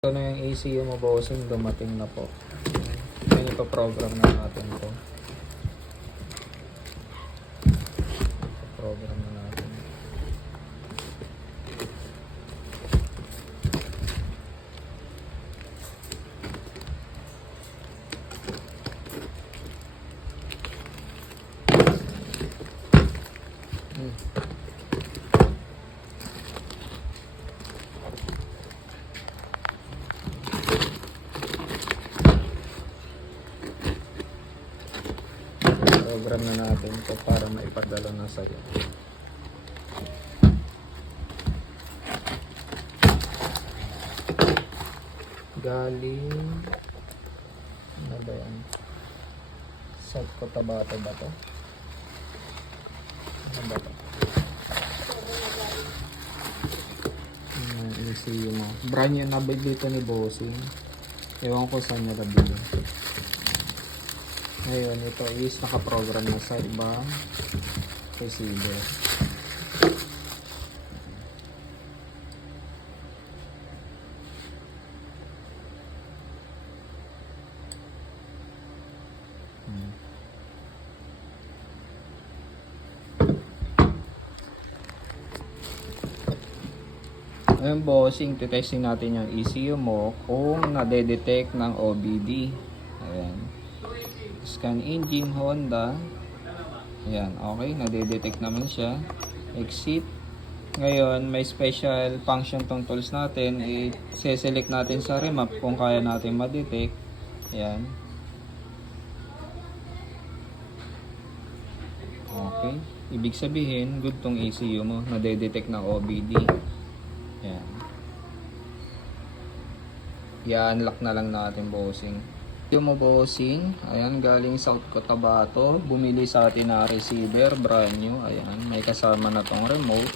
Ito na yung ECU mo, bossing, dumating na po. Yan, ipaprogram na natin ito. Ipaprogram na natin. Program na natin ito para maipadala na sa'yo. Galing ano ba yan? South Cotabato ba ito? Ano ba ito? ECU mo. Brand new na dito ni bossing. Ewan ko saan niya nabili. Ngayon, ito is nakaprogram na sa ibang receiver. Ngayon, bossing, titesting natin yung ECU mo kung nade-detect ng OBD. Ayan. Scan engine, Honda. Ayan, okay. Nade-detect naman siya. Exit. Ngayon, may special function tong tools natin. I-select natin sa remap kung kaya natin ma-detect. Ayan. Okay. Ibig sabihin, good tong ECU mo. Nade-detect ng OBD. Ayan. I-unlock na lang natin, bossing. Yung mo, bossing, ayan, galing South Cotabato, bumili sa atin na receiver, brand new, ayan, may kasama na tong remote,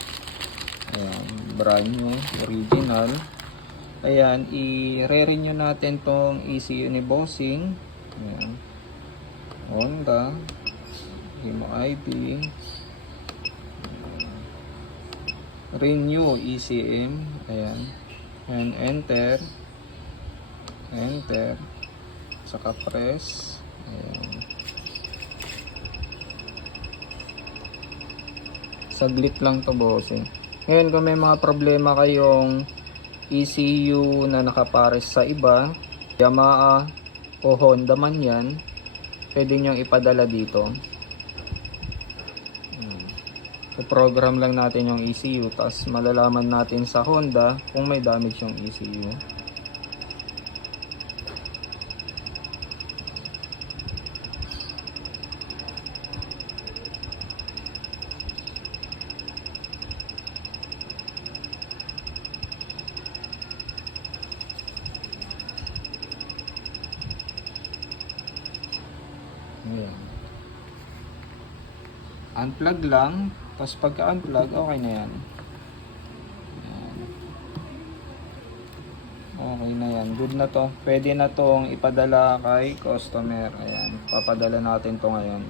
ayan, brand new, original, ayan, i-re-renew natin tong ECU ni bossing, ayan, Honda, Himo IP, renew ECM, ayan, and enter, saka press. Ayan. Saglit lang to, bossing. Ngayon, kung may mga problema kayong ECU na nakapares sa iba, Yamaha o Honda man yan, pwede nyo ipadala dito. I-program lang natin yung ECU, tapos malalaman natin sa Honda kung may damage yung ECU. Ayan. Unplug lang, tapos pagka-unplug, okay na yan. Ayan. Okay na yan, good na to. Pwede na tong ipadala kay customer. Ayan, papadala natin to ngayon.